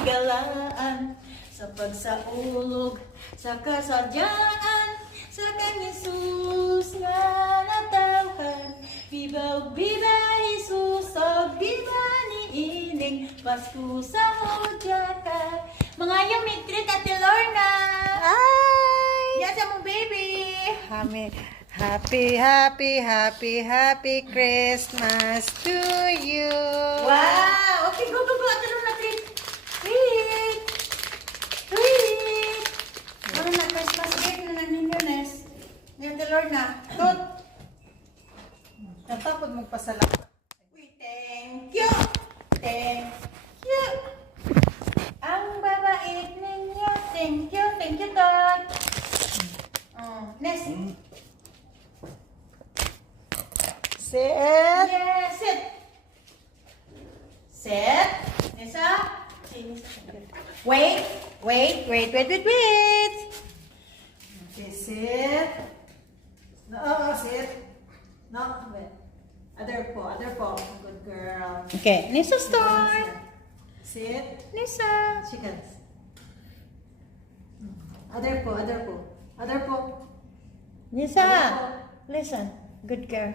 hinigalaan sa pagsaulog, sa kasadyaan, sa kang Jesus nga natawhan. Viva, viva Jesus, o viva ni ining Pasko sa Hodyaka. Mga yung treat Ate Lorna. Ay! Yasa mo, baby. Happy Christmas to you. Wow! Okay, go. Ate Lorna, treat. Treat. Ano na, Christmas gift na ninyo, Nes? Ni Ate Lorna. Tot. Natapod magpasalamat. Uy, thank you. Thank you. Ang babait ninyo. Thank you, Tot. Nes. Sit. Yes, sit. Sit. Nisa. Wait. Okay, sit. No, sit. No, wait. Other paw. Good girl. Okay, Nisa start. Sit. Nisa. Chickens. Other paw. Nisa. Listen. Good girl.